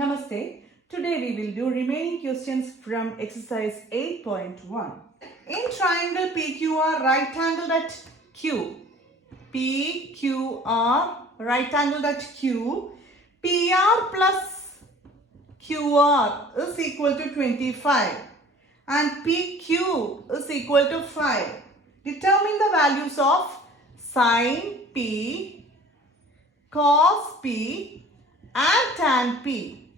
Namaste. Today we will do remaining questions from exercise 8.1. In triangle PQR right angled at Q, PQR right angled at Q, PR plus QR is equal to 25 and PQ is equal to 5. Determine the values of sin P, cos P and tan P.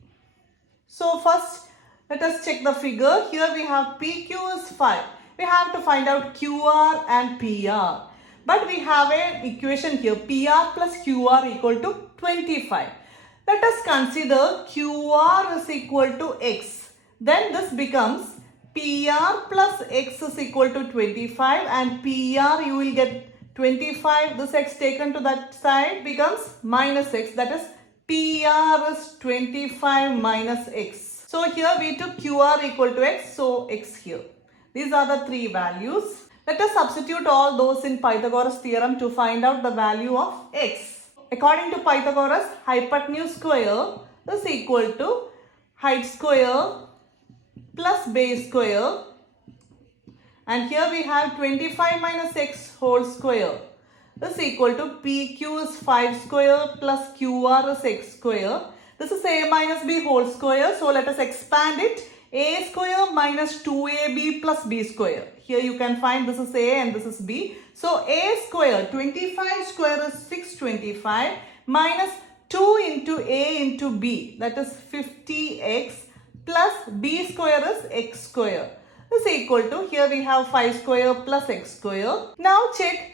So first let us check the figure. Here we have PQ is 5. We have to find out QR and PR. But we have an equation here, PR plus QR equal to 25. Let us consider QR is equal to X. Then this becomes PR plus X is equal to 25 and PR you will get 25. This X taken to that side becomes minus X. That is PR is 25 minus X. So here we took QR equal to X. So X here. These are the three values. Let us substitute all those in Pythagoras theorem to find out the value of X. According to Pythagoras, hypotenuse square is equal to height square plus base square. And here we have 25 minus X whole square is equal to PQ is 5 square plus QR is X square. This is A minus B whole square. So let us expand it. A square minus 2AB plus B square. Here you can find this is A and this is B. So A square, 25 square is 625 minus 2 into A into B, that is 50x plus B square is X square is equal to, here we have 5 square plus X square. Now check,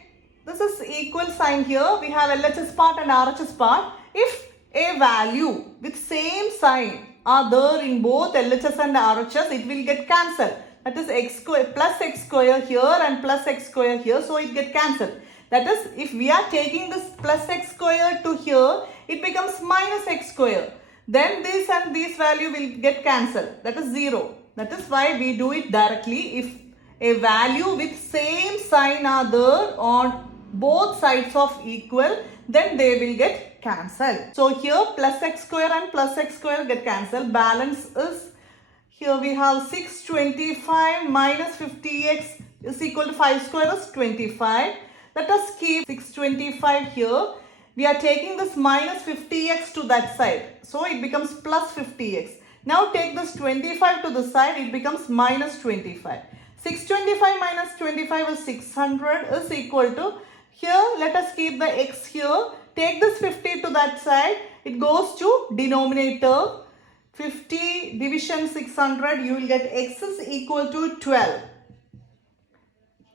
this is equal sign here. We have LHS part and RHS part. If a value with same sign are there in both LHS and RHS, it will get cancelled. That is X square plus X square here and plus X square here. So it get cancelled. That is, if we are taking this plus X square to here, it becomes minus X square. Then this and this value will get cancelled. That is 0. That is why we do it directly. If a value with same sign are there on both sides of equal, then they will get cancelled. So here plus X square and plus X square get cancelled. Balance is, here we have 625 minus 50x is equal to 5 square is 25. Let us keep 625 here. We are taking this minus 50x to that side. So it becomes plus 50x. Now take this 25 to the side. It becomes minus 25. 625 minus 25 is 600 is equal to, here let us keep the x here. Take this 50 to that side. It goes to denominator. 50 division 600, you will get x is equal to 12.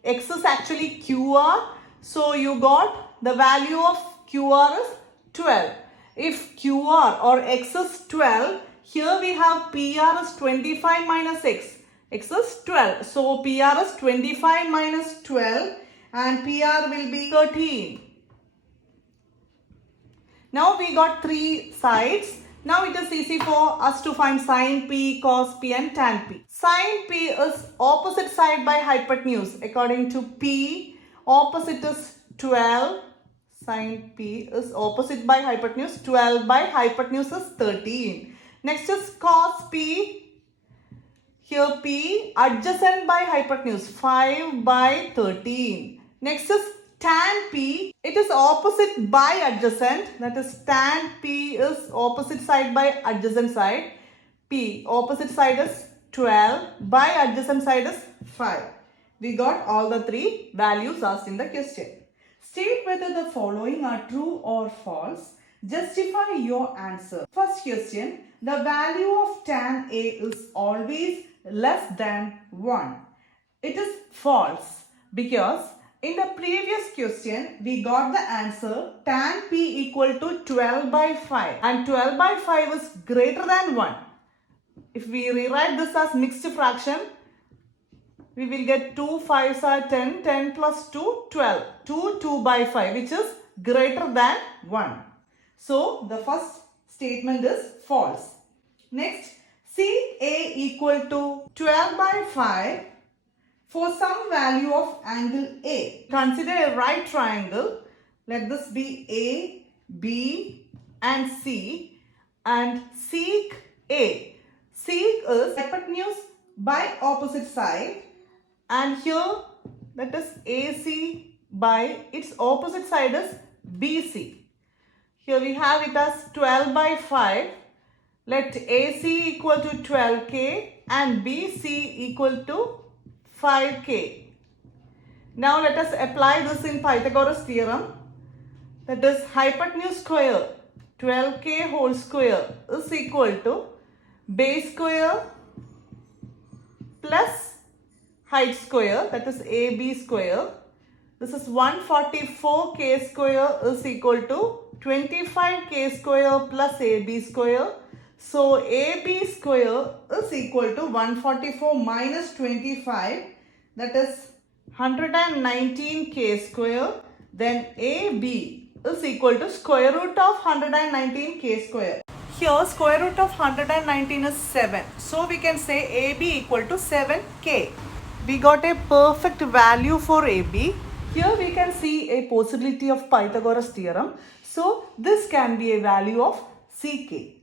X is actually QR. So you got the value of QR is 12. If QR or x is 12, here we have PR is 25 minus x. X is 12. So PR is 25 minus 12 and PR will be 13. Now we got three sides. Now it is easy for us to find sin P, cos P and tan P. Sin P is opposite side by hypotenuse. According to P, opposite is 12. Sin P is opposite by hypotenuse. 12 by hypotenuse is 13. Next is cos P. Here P adjacent by hypotenuse. 5 by 13. Next is tan P, it is opposite by adjacent, that is tan P is opposite side by adjacent side. P, opposite side is 12, by adjacent side is 5. We got all the three values asked in the question. State whether the following are true or false. Justify your answer. First question, the value of tan A is always less than 1. It is false because in the previous question, we got the answer tan P equal to 12 by 5 and 12 by 5 is greater than 1. If we rewrite this as mixed fraction, we will get 2 5s are 10, 10 plus 2, 12. 2 by 5 which is greater than 1. So the first statement is false. Next, CA equal to 12 by 5. For some value of angle A. Consider a right triangle. Let this be A, B and C and seek is hypotenuse by opposite side, and here that is AC by its opposite side is BC. Here we have it as 12 by 5. Let AC equal to 12K and BC equal to 5K. Now let us apply this in Pythagoras theorem. That is hypotenuse square 12K whole square is equal to base square plus height square, that is AB square. This is 144K square is equal to 25K square plus AB square. So AB square is equal to 144 minus 25, that is 119K square. Then AB is equal to square root of 119K square. Here square root of 119 is 7. So we can say AB equal to 7K. We got a perfect value for AB. Here we can see a possibility of Pythagoras theorem. So this can be a value of CK.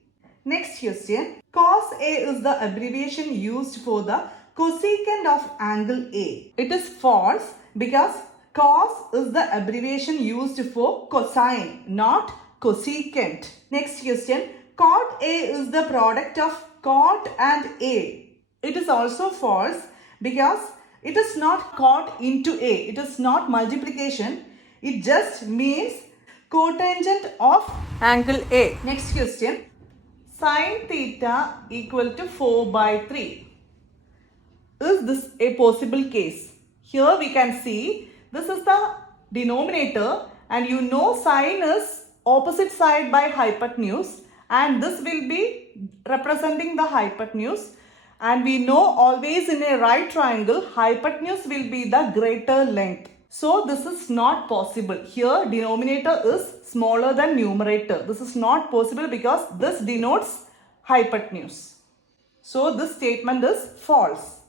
Next question. Cos A is the abbreviation used for the cosecant of angle A. It is false because cos is the abbreviation used for cosine, not cosecant. Next question. Cot A is the product of cot and A. It is also false because it is not cot into A. It is not multiplication. It just means cotangent of angle A. Next question. Sin theta equal to 4 by 3. Is this a possible case? Here we can see this is the denominator, and you know sine is opposite side by hypotenuse, and this will be representing the hypotenuse, and we know always in a right triangle hypotenuse will be the greater length. So this is not possible. Here denominator is smaller than numerator. This is not possible because this denotes hypotenuse. So this statement is false.